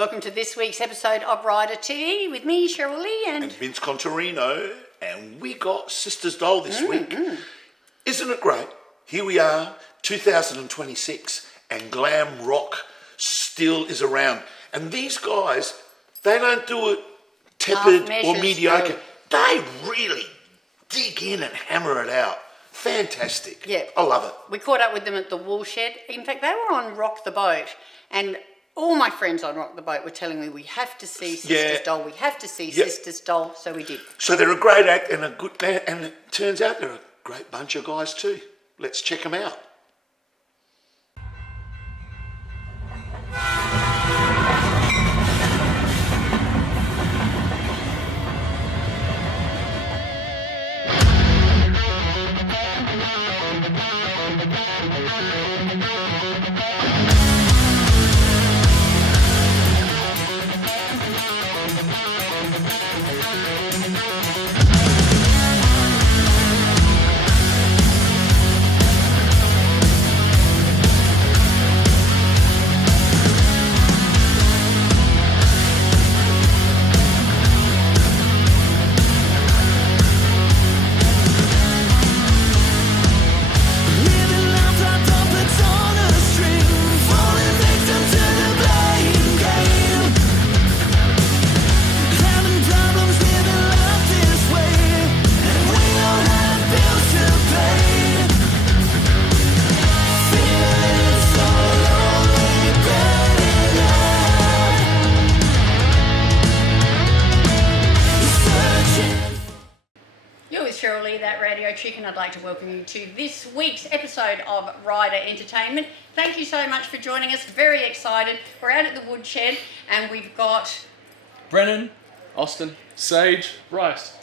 Welcome to this week's episode of Radio Chick with me, Cheryl Lee, and Vince Contarino, and we got Sisters Doll this week. Isn't it great? Here we are, 2026, and glam rock still is around. And these guys, they don't do it tepid or mediocre. They really dig in and hammer it out. Fantastic. Yeah. I love it. We caught up with them at the Woolshed. In fact, they were on Rock the Boat, and all my friends on Rock the Boat were telling me we have to see Sisters Doll, we have to see Sisters Doll, so we did. So they're a great act and a good band, and it turns out they're a great bunch of guys too. Let's check them out. Cheryl Lee, that Radio Chick, and I'd like to welcome you to this week's episode of Rider Entertainment. Thank you so much for joining us. Very excited. We're out at the Woodshed, and we've got Brennan, Austin, Sage, Bryce.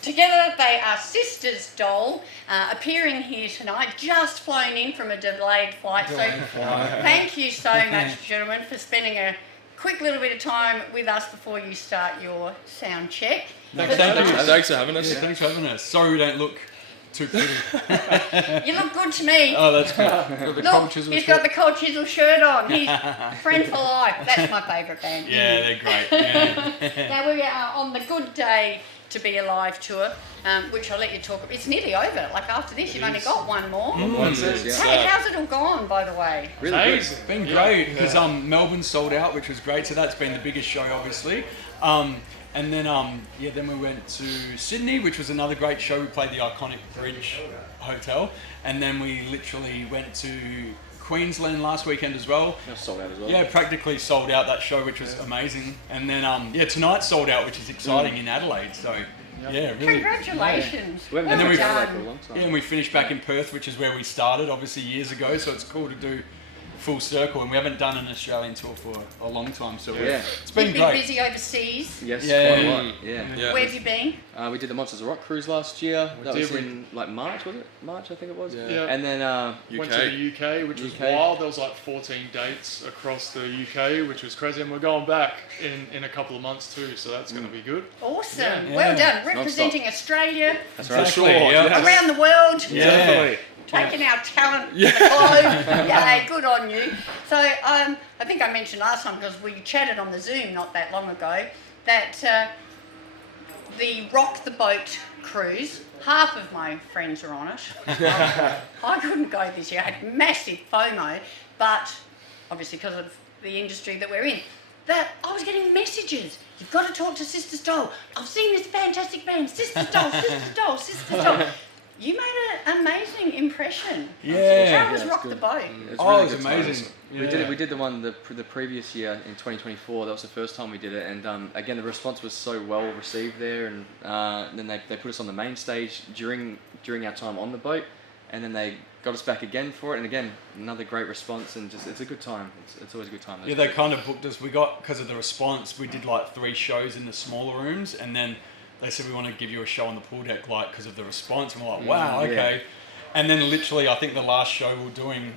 Together they are Sisters Doll, appearing here tonight, just flown in from a delayed flight. Thank you so much, gentlemen, for spending a quick little bit of time with us before you start your sound check. Thanks for having us. Yeah. Thanks for having us. Sorry we don't look too pretty. You look good to me. Oh, that's good. Look, he's got the Cold Chisel shirt on. He's friend for life. That's my favourite band. Yeah, they're great. Yeah. Now we are on the Good Day to Be Alive tour, which I'll let you talk about. It's nearly over. Like after this, you've only got one more. Hey, how's it all gone, by the way? Really good. It's been great because Melbourne sold out, which was great. So that's been the biggest show, obviously. And then then we went to Sydney, which was another great show. We played the iconic Bridge Hotel, and then we literally went to Queensland last weekend as well. Sold out as well. Yeah, practically sold out that show, which was amazing. And then tonight sold out, which is exciting in Adelaide. So yeah, really. Congratulations. We haven't been to Adelaide for a long time. Yeah, and we finished back in Perth, which is where we started, obviously years ago. So it's cool to do full circle, and we haven't done an Australian tour for a long time, so it's been You've great. been busy overseas. Yes, quite a lot. Yeah. Where have you been? We did the Monsters of Rock cruise last year. That was in like March, was it? March, I think it was. Yeah. And then went to the UK, which was wild. There was like 14 dates across the UK, which was crazy, and we're going back in a couple of months too, so that's going to be good. Awesome. Yeah. Well done. Representing Australia. That's right. Exactly. Around the world. Yeah. Definitely. Taking our talent to the globe. Yay, good on you. So I think I mentioned last time, because we chatted on the Zoom not that long ago, that the Rock the Boat cruise, half of my friends are on it. I couldn't go this year. I had massive FOMO, but obviously because of the industry that we're in, that I was getting messages. You've got to talk to Sisters Doll. I've seen this fantastic band. Sisters Doll, Sisters Doll, Sisters Doll. You made an amazing impression. Yeah. How was Rock the Boat? It was It was really amazing. We did the one the previous year in 2024. That was the first time we did it, and again the response was so well received there. And then they put us on the main stage during our time on the boat, and then they got us back again for it. And again, another great response, and just it's a good time. It's always a good time. Yeah, they kind of booked us. We got, because of the response, we did like 3 shows in the smaller rooms, and then they said, we want to give you a show on the pool deck, like, because of the response. And we're like, wow, okay. And then literally, I think the last show we were doing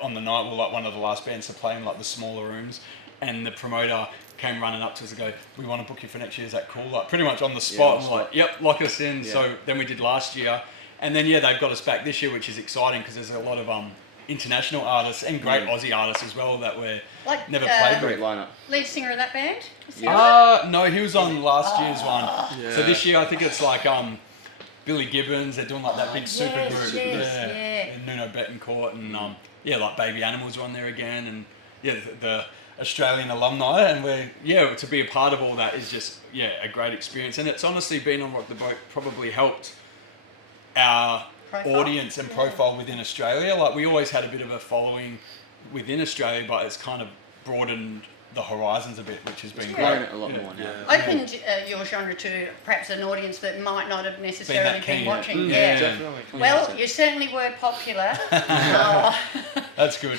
on the night, we're like one of the last bands to play in like the smaller rooms. And the promoter came running up to us and go, we want to book you for next year, is that cool? Like pretty much on the spot. And we're like, yep, lock us in. Yeah. So then we did last year. And then, they've got us back this year, which is exciting because there's a lot of international artists and great Aussie artists as well that we're Like, never played Great with. lineup. lead singer of that band? No, he was on last year's one. Yeah. So this year I think it's like Billy Gibbons. They're doing like that big super yes, group. yes, And Nuno Betancourt and like Baby Animals were on there again, and the Australian alumni, and to be a part of all that is just a great experience. And it's honestly been on Rock the Boat probably helped our audience and profile within Australia. Like we always had a bit of a following within Australia, but it's kind of broadened the horizons a bit, which has been Growing great. it a lot more now. Opened your genre to perhaps an audience that might not have necessarily been watching. Yeah. Definitely. Well, you certainly were popular. Oh. That's good.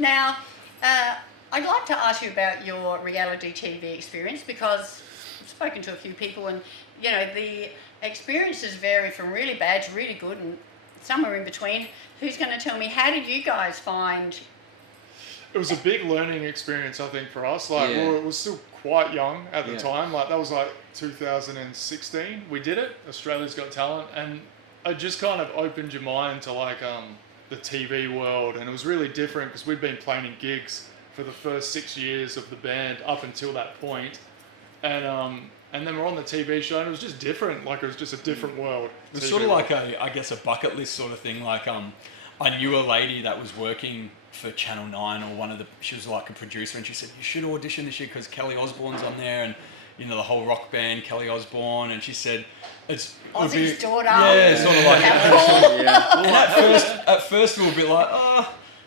Now, I'd like to ask you about your reality TV experience, because I've spoken to a few people, and the experiences vary from really bad to really good and somewhere in between. Who's going to tell me, how did you guys find? It was a big learning experience, I think, for us. Like, we were still quite young at the time. Like, that was like 2016. We did it, Australia's Got Talent, and it just kind of opened your mind to like the TV world, and it was really different because we'd been playing in gigs for the first 6 years of the band up until that point, and then we're on the TV show, and it was just different. Like, it was just a different world. It was sort of like a bucket list sort of thing. Like I knew a lady that was working for Channel 9 or she was like a producer, and she said, you should audition this year because Kelly Osbourne's on there, and the whole rock band, Kelly Osbourne, and she said, Ozzy's daughter. Yeah, sort of like How and at first we were a bit like,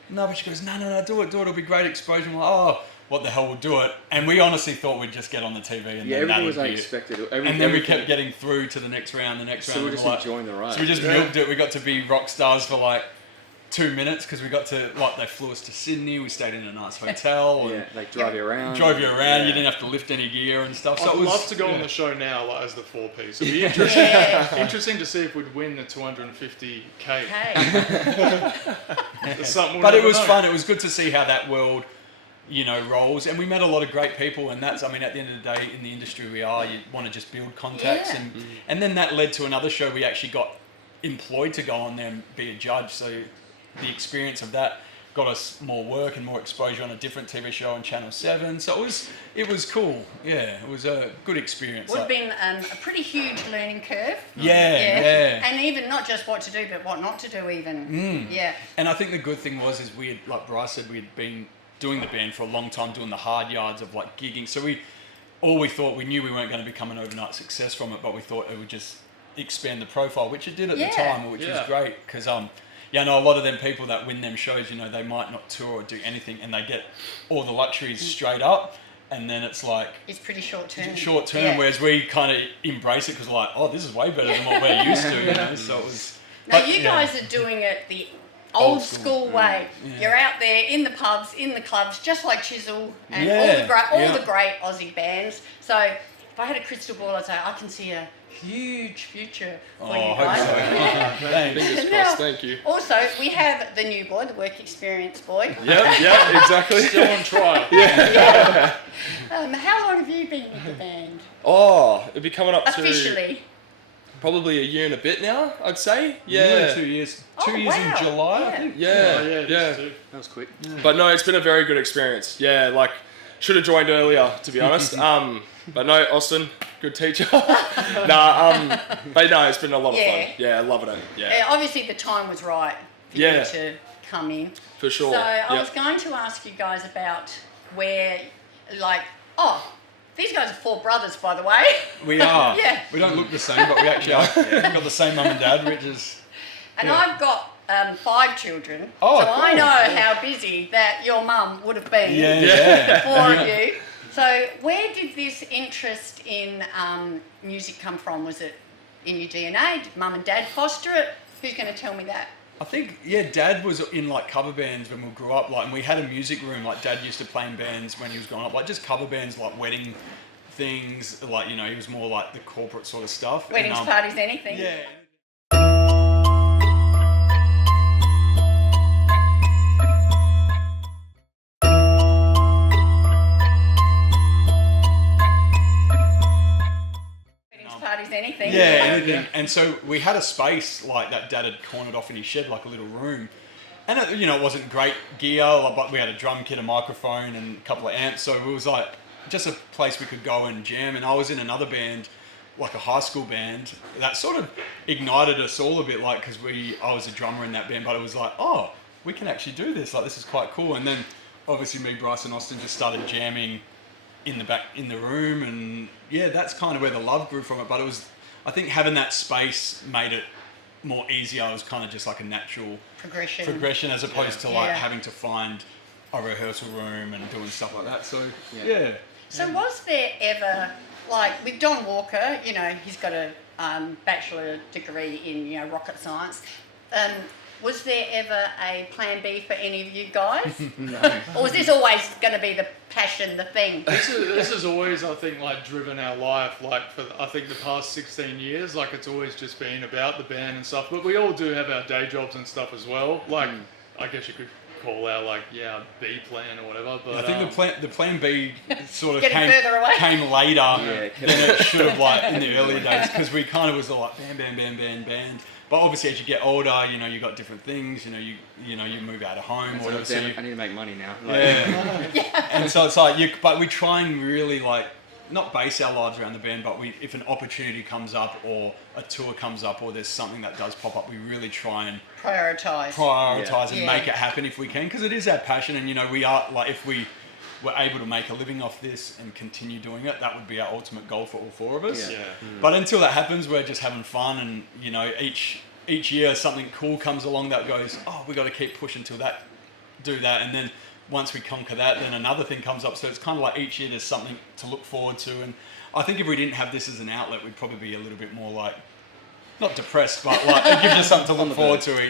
no, but she goes, no, do it, it'll be great exposure. And we're like, what the hell, we'll do it. And we honestly thought we'd just get on the TV and then everything was that'd be unexpected. And then we kept getting through to the next round. So we're just enjoying the ride. So we just milked it. We got to be rock stars for like 2 minutes because we got to, they flew us to Sydney. We stayed in a nice hotel. Yeah, they drive you around. You didn't have to lift any gear and stuff. So I'd it was, love to go on the show now, like, as the 4-piece. It'd be interesting to see if we'd win the 250K. But it was fun. It was good to see how that world, rolls. And we met a lot of great people. And that's, at the end of the day, in the industry we are, you want to just build contacts. And then that led to another show. We actually got employed to go on there and be a judge. So the experience of that got us more work and more exposure on a different TV show on Channel 7. So it was cool. Yeah, it was a good experience. Would have been a pretty huge learning curve. Yeah. And even not just what to do, but what not to do even. Yeah. And I think the good thing was we had, like Bryce said, we had been doing the band for a long time, doing the hard yards of like gigging. So we knew we weren't going to become an overnight success from it, but we thought it would just expand the profile, which it did at the time, which was great because I know a lot of them people that win them shows, they might not tour or do anything, and they get all the luxuries straight up, and then it's like it's pretty short term. Whereas we kind of embrace it because this is way better than what we're used to, So it was. Now you guys are doing it the old school way. You're out there in the pubs, in the clubs, just like Chisel and all the great Aussie bands. So if I had a crystal ball, I'd say I can see a huge future for you guys. Hope so. Thanks. Fingers crossed, thank you. Also, we have the new boy, the work experience boy. Yeah, exactly. Still on trial. How long have you been with the band? It'd be coming up to Officially. probably a year and a bit now, I'd say. Yeah, 2 years. 2 years in July, I think. Yeah. That was quick. But no, it's been a very good experience. Yeah, like should have joined earlier, to be honest. But no, Austin, good teacher. But no, it's been a lot of fun. Yeah, loving it. Yeah. Obviously, the time was right for you to come in. For sure. So I was going to ask you guys about where, these guys are 4 brothers, by the way. We are. We don't look the same, but we actually are. We've got the same mum and dad, which is. And I've got 5 children, so I know how busy that your mum would have been. Yeah. 4 of you. So where did this interest in music come from? Was it in your DNA? Did mum and dad foster it? Who's going to tell me that? I think, Dad was in like cover bands when we grew up, and we had a music room. Like Dad used to play in bands when he was growing up, like just cover bands, like wedding things. Like he was more like the corporate sort of stuff. Weddings, parties, anything. Yeah. Anything. Yeah, anything. And so we had a space like that Dad had cornered off in his shed, like a little room. And it wasn't great gear, but we had a drum kit, a microphone, and a couple of amps. So it was like just a place we could go and jam. And I was in another band, like a high school band, that sort of ignited us all a bit, like, because I was a drummer in that band, but it was like, oh, we can actually do this. Like, this is quite cool. And then obviously me, Bryce, and Austin just started jamming in the room, and yeah, that's kind of where the love grew from it. But it was, I think, having that space made it more easier. It was kind of just like a natural progression as opposed to like having to find a rehearsal room and doing stuff like that. So yeah. So was there ever, like with Don Walker, he's got a bachelor degree in rocket science. Was there ever a plan B for any of you guys? No. Or was this always going to be the passion, the thing? This is always, I think, like driven our life. Like for I think the past 16 years, like it's always just been about the band and stuff. But we all do have our day jobs and stuff as well. Like I guess you could call our B plan or whatever. But I think the plan B sort of Getting further away. came later than it should have, like in the earlier days, because we kind of was like band. But obviously, as you get older, you got different things. You move out of home. Or whatever, I need to make money now. And so it's like but we try and really like not base our lives around the band, but if an opportunity comes up or a tour comes up or there's something that does pop up, we really try and prioritize and make it happen if we can, because it is our passion. And we are like, if we were able to make a living off this and continue doing it, that would be our ultimate goal for all four of us. But until that happens, we're just having fun, and each year something cool comes along that goes, oh, we got to keep pushing till do that, and then once we conquer that, then another thing comes up. So it's kind of like each year there's something to look forward to. And I think if we didn't have this as an outlet, we'd probably be a little bit more like, not depressed, but like it gives us something to look forward to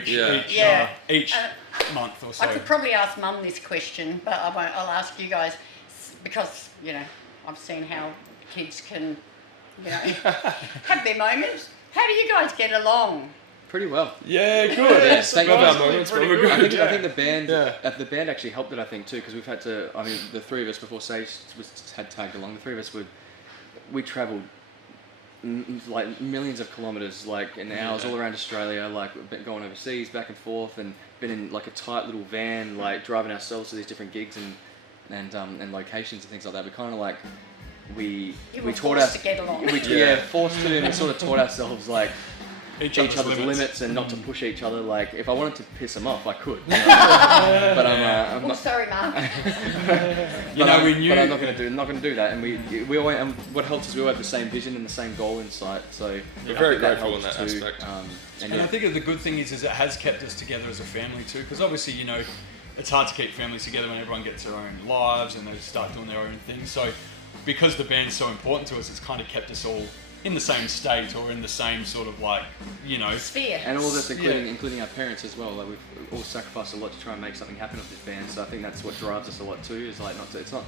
each month or so. I could probably ask Mum this question, but I won't. I'll ask you guys, because I've seen how kids can have their moments. How do you guys get along? Pretty well. Yeah, good. Thank Love you. our moments, but we're good. I think the band, the band actually helped it. I think too, because we've had to. I mean, the three of us before Sage had tagged along. The three of us we travelled like millions of kilometres, like in hours all around Australia. Like we've been going overseas, back and forth, and been in like a tight little van, like driving ourselves to these different gigs and locations and things like that. We kind of like we taught us to get along. Forced to, and we sort of taught ourselves like each other's limits and not to push each other. Like if I wanted to piss them off, I could. But I'm not. Sorry, Mum. But I'm not going to do that. And we always, and what helps is we all have the same vision and the same goal in sight. So we're very grateful in that aspect. And I think the good thing is it has kept us together as a family too, because obviously it's hard to keep families together when everyone gets their own lives and they start doing their own things. So because the band's so important to us, it's kind of kept us all in the same state or in the same sort of like, sphere. And all this, including our parents as well. Like we've all sacrificed a lot to try and make something happen with this band. So I think that's what drives us a lot too. Is like it's not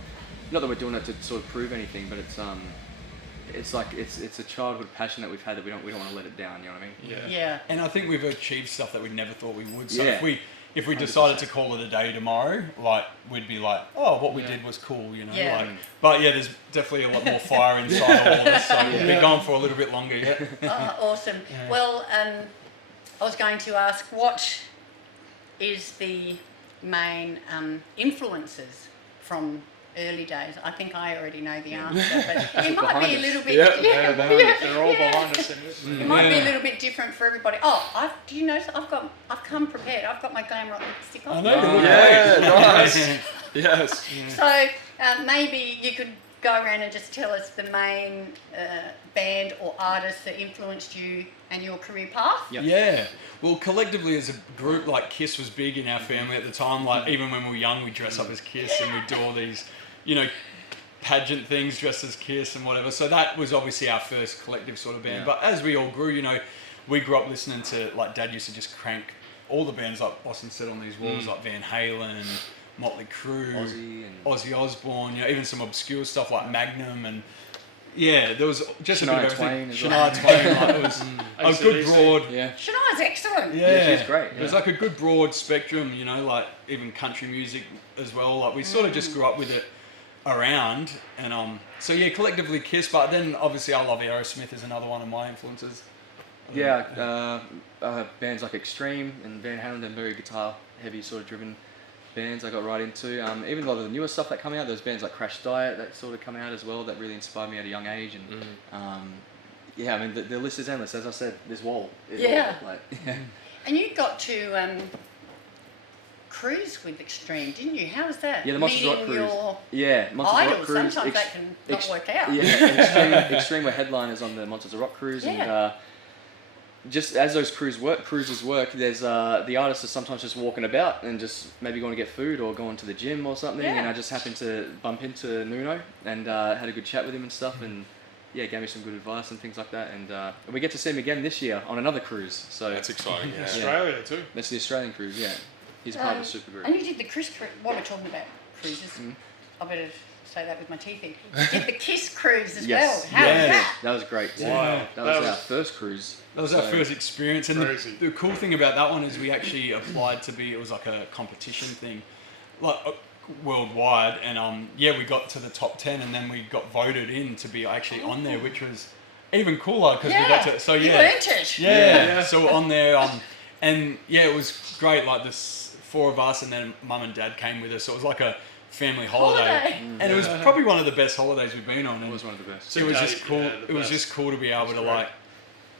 that we're doing it to sort of prove anything, but it's a childhood passion that we've had that we don't want to let it down. You know what I mean? Yeah. And I think we've achieved stuff that we never thought we would. So if we 100%. decided to call it a day tomorrow, like we'd be like, oh, what we did was cool, Yeah. Like, but there's definitely a lot more fire inside all of us. So we'll be going for a little bit longer yet. Oh, awesome. Yeah. Well, I was going to ask, what is the main influences from early days? I think I already know the answer, but it might be a little bit. They're all behind us. It might be a little bit different for everybody. Oh, do you know? I've come prepared. I've got my glam rock lipstick on. I know. Nice. Yes. So maybe you could go around and just tell us the main band or artist that influenced you and your career path. Yep. Yeah. Well, collectively as a group, like Kiss was big in our family at the time. Like even when we were young, we'd dress up as Kiss and we'd do all these, pageant things dressed as Kiss and whatever. So that was obviously our first collective sort of band. Yeah. But as we all grew, we grew up listening to, like Dad used to just crank all the bands like Austin said on these walls, like Van Halen, Motley Crue, Ozzy Osbourne, even some obscure stuff like Magnum and there was just Shania a bit of Twain. Shania Twain, like, it was a good broad. Yeah. Shania's excellent. Yeah, she's great. It was like a good broad spectrum, like even country music as well. Like we sort of just grew up with it around, and collectively Kiss. But then obviously I love Aerosmith is another one of my influences. Bands like Extreme and Van Halen, they're very guitar heavy sort of driven bands I got right into. Even a lot of the newer stuff that come out, those bands like Crash Diet that sort of come out as well, that really inspired me at a young age. And yeah, I mean the list is endless. As I said, this wall. Yeah. Like, And you got to cruise with Extreme, didn't you? How was that? Yeah, the Monsters Rock Meeting cruise. your Yeah, Monsters Rock idols. cruise. Sometimes that can not work out. Yeah, Extreme were headliners on the Monsters of Rock cruise, and just as those cruises work, there's the artists are sometimes just walking about and just maybe going to get food or going to the gym or something. Yeah. And I just happened to bump into Nuno and had a good chat with him and stuff, and yeah, gave me some good advice and things like that. And we get to see him again this year on another cruise. So That's exciting. Yeah. Australia too. that's the Australian cruise. Yeah, he's part of the super group. And you did the Kiss cruise. While we're talking about cruises, I better say that with my teeth in. You did the Kiss cruise as Yes. well. How was that? That was great. Too. Wow. That was That our was- first cruise. That was our first experience, and Crazy. the cool thing about that one is we actually applied to be. It was like a competition thing, like worldwide, and we got to the top 10, and then we got voted in to be actually on there, which was even cooler because we got to. So you yeah, earned it. yeah. So we're on there, and yeah, it was great. Like this, 4 of us, and then Mum and Dad came with us. So it was like a family holiday. And it was probably one of the best holidays we've been on. And It was one of the best. it was just Yeah, cool. the It was best. just cool to be able to great. like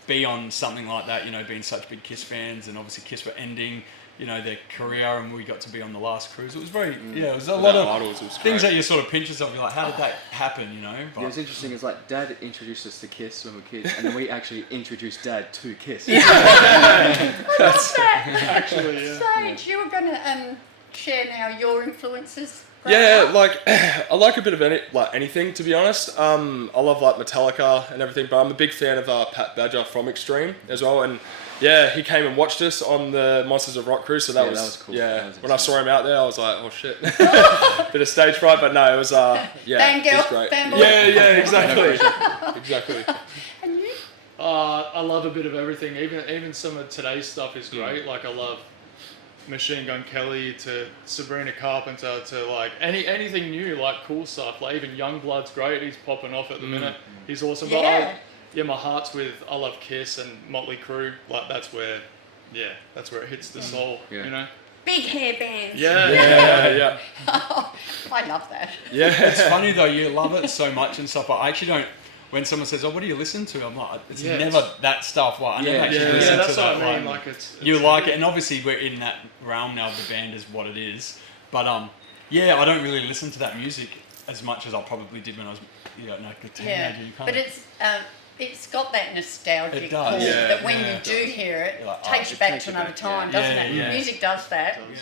be on something like that, you know, being such big Kiss fans, and obviously Kiss were ending, you know, their career, and we got to be on the last cruise. It was very, it was a lot of Idols, it was things great. that you sort of pinch yourself. You're like, how did that happen, you know? But Yeah, it was interesting. It's like Dad introduced us to Kiss when we were kids, and then we actually introduced Dad to Kiss. I love that. Actually, yeah. Sage, you were going to share now your influences. Yeah, like I like a bit of anything, to be honest. I love like Metallica and everything, but I'm a big fan of Pat Badger from Extreme as well. And yeah, he came and watched us on the Monsters of Rock cruise, so that was cool. yeah. That was When I saw exciting. him out there, I was like, oh shit, bit of stage fright, but no, it was Fangirl, he's great. fanboy. Yeah, exactly, exactly. And you? I love a bit of everything. Even some of today's stuff is great. Like I love Machine Gun Kelly to Sabrina Carpenter to like anything new, like cool stuff. Like even Youngblood's great. He's popping off at the minute. He's awesome. Yeah. But my heart's with I love Kiss and Motley Crue. Like that's where it hits the soul. Yeah. You know. Big hair bands. Yeah. I love that. Yeah. it's funny though, you love it so much and stuff, but I actually don't. When someone says, "Oh, what do you listen to?" I'm like, "It's Yeah, never that stuff." Like, I never Yeah, actually Yeah, listen that's to what that. I mean. Like it's You like it, and obviously we're in that realm now. The band is what it is, but I don't really listen to that music as much as I probably did when I was, a teenager. Yeah, You can't. but it's got that nostalgic It does. pull Yeah, that when yeah, you it do hear it, You're like, oh, takes you it back takes to you another back, time, yeah. doesn't Yeah, it? yeah. Music does that. Yeah.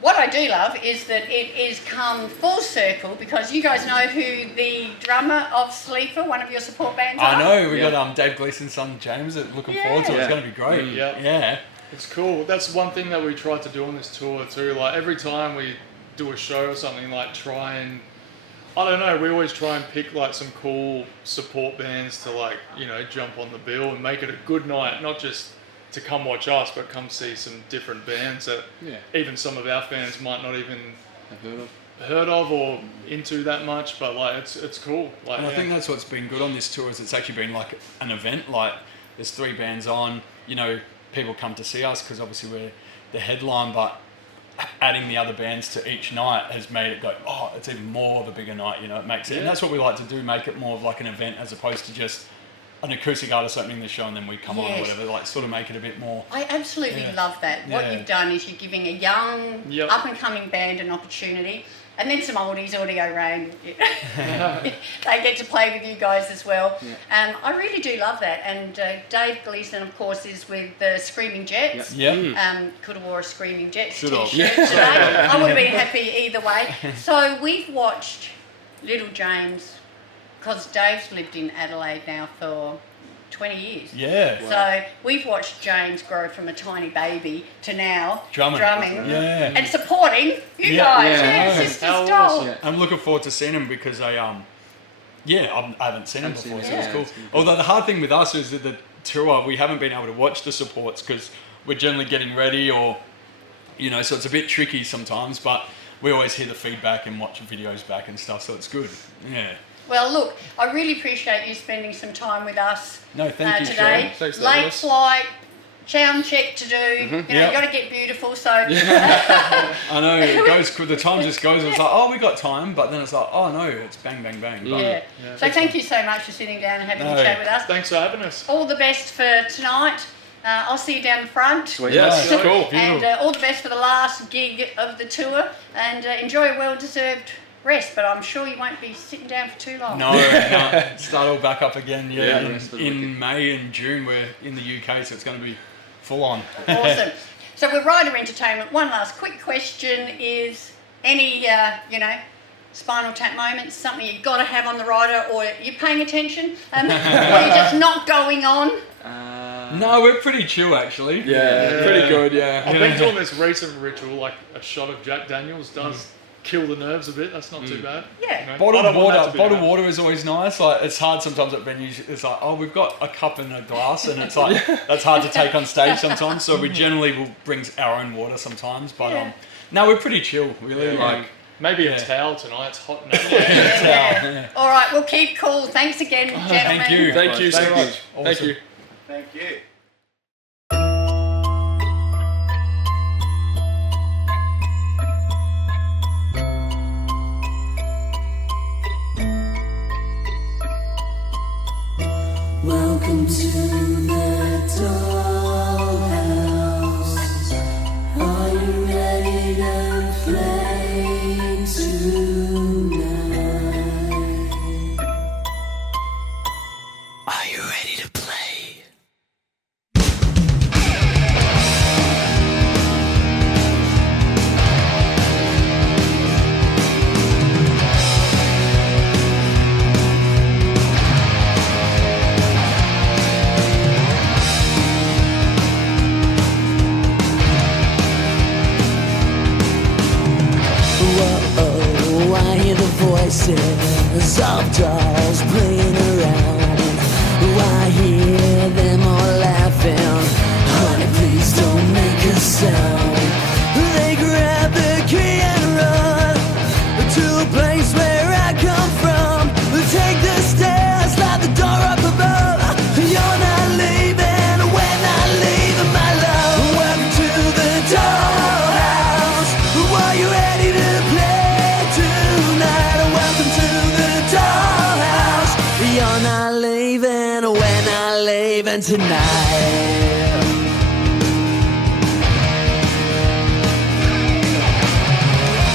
What I do love is that it is come full circle because you guys know who the drummer of Sleeper, one of your support bands, I are. know we Yeah. got Dave Gleason's son James. Looking forward to it. Yeah. It's going to be great. Yeah. Yeah. It's cool. That's one thing that we tried to do on this tour too. Like every time we do a show or something, like try and I don't know. We always try and pick like some cool support bands to like jump on the bill and make it a good night, not just to come watch us, but come see some different bands that even some of our fans might not even I've heard of or into that much. But like it's cool. Like And I think that's what's been good on this tour is it's actually been like an event. Like there's 3 bands on. People come to see us because obviously we're the headline, but adding the other bands to each night has made it go, oh, it's even more of a bigger night. It makes it, and that's what we like to do, make it more of like an event as opposed to just an acoustic artist opening the show and then we come on or Yes. whatever. Like sort of make it a bit more. I absolutely Yeah. love that. What Yeah. you've done is you're giving a young, Yep. up-and-coming band an opportunity, and then some oldies, audio rain. They get to play with you guys as well. I really do love that. And Dave Gleason, of course, is with the Screaming Jets. Yeah. Could have wore a Screaming Jets Should have. t-shirt today. I would have been happy either way. So we've watched Little James, because Dave's lived in Adelaide now for 20 years. Yeah. So we've watched James grow from a tiny baby to now Drumming. and Yeah. supporting you Yeah, guys. yeah, Yeah, I know. Sister's How Doll. awesome. Yeah. I'm looking forward to seeing him because I haven't seen him Haven't before, seen so him, it's yeah, cool. it's been good. Although the hard thing with us is that the tour, we haven't been able to watch the supports because we're generally getting ready or, so it's a bit tricky sometimes. But we always hear the feedback and watch videos back and stuff, so it's good. Yeah. Well, look, I really appreciate you spending some time with us No, thank you, today. Cheryl. Thanks for having Late us. flight, sound check to do. You know, Yep. you got to get beautiful. So I know, it goes, the time just goes, it's like, oh, we got time, but then it's like, oh no, it's bang, bang, bang. yeah. So thank you so much for sitting down and having a chat with us. Thanks for having us. All the best for tonight. I'll see you down the front. Sweet. Yeah, Nice. cool. And all the best for the last gig of the tour. And enjoy a well-deserved rest. But I'm sure you won't be sitting down for too long. No, start all back up again. Yeah, in May and June we're in the UK, so it's going to be full on. Awesome. So with Rider Entertainment, one last quick question is any, Spinal Tap moments, something you've got to have on the rider, or you're paying attention, or you're just not going on? No, we're pretty chill actually. Yeah, pretty good, yeah. I've been doing this recent ritual, like a shot of Jack Daniels does kill the nerves a bit. That's not too bad. Yeah. You know? I Bottled don't want that water, to be bottled bad. water is always nice. Like it's hard sometimes at venues. It's like, oh, we've got a cup and a glass, and it's like that's hard to take on stage sometimes. So we generally will bring our own water sometimes. But Yeah. no, we're pretty chill. Really, like Maybe Yeah. a towel tonight. It's hot now. Yeah. All right, we'll keep cool. Thanks again, gentlemen. thank you. Thank you so Thank you. much. Thank Awesome. you. Thank you. Welcome to the dollhouse. Are you ready to play tonight? Are you ready to play? Whoa, I hear the voices of dolls playing around. I hear them all laughing. Honey, please don't make a sound. They grab the key and run to a place where I come from. Take the stairs, slide the door up above. You're not leaving, we're not leaving, my love. Welcome to the dollhouse. Are you ready to play tonight? Welcome to the dollhouse. You're not leaving, we're not leaving tonight.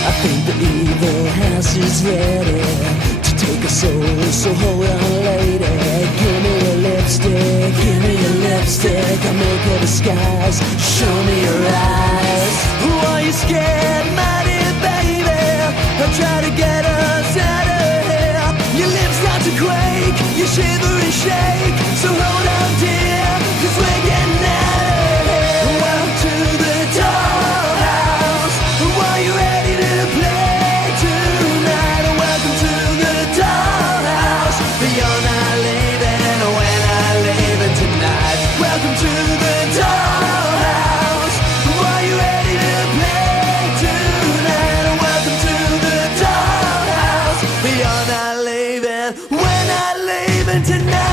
I think the evil house is ready to take a soul, so hold on, lady. Give me your lipstick, give me your lipstick. I'll make a disguise, show me your eyes. Are you scared, my dear baby? I'll try to get us out of here. Your lips start to quake, you shiver and shake. So hold on, dear, 'cause we're getting out of here. Welcome to the dollhouse. Are you ready to play tonight? Welcome to the dollhouse. You're not leaving, we're not leaving tonight. Welcome to the dollhouse. Are you ready to play tonight? Welcome to the dollhouse. You're not leaving, we're not leaving tonight.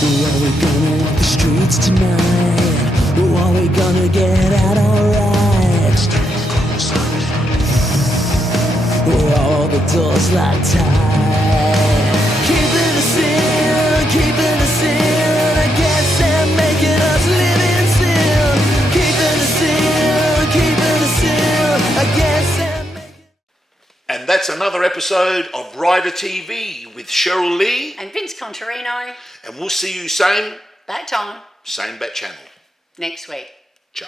Are we gonna walk the streets tonight? Are we gonna get out alright? All the doors locked tight. Keeping us in, I guess they're making us live in sin. Keeping us in, I guess they're making. And that's another episode of Rider TV with Cheryl Lee. And Vince Contarino, And we'll see you same that time, bat channel. next week. Ciao.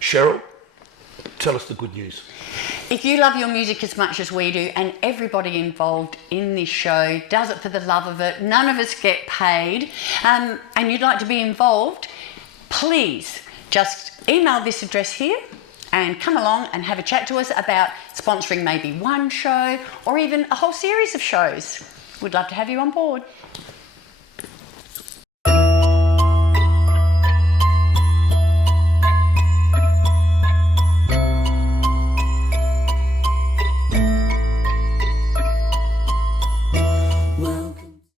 Cheryl, tell us the good news. If you love your music as much as we do, and everybody involved in this show does it for the love of it, none of us get paid, and you'd like to be involved, please just email this address here and come along and have a chat to us about sponsoring maybe one show or even a whole series of shows. We'd love to have you on board.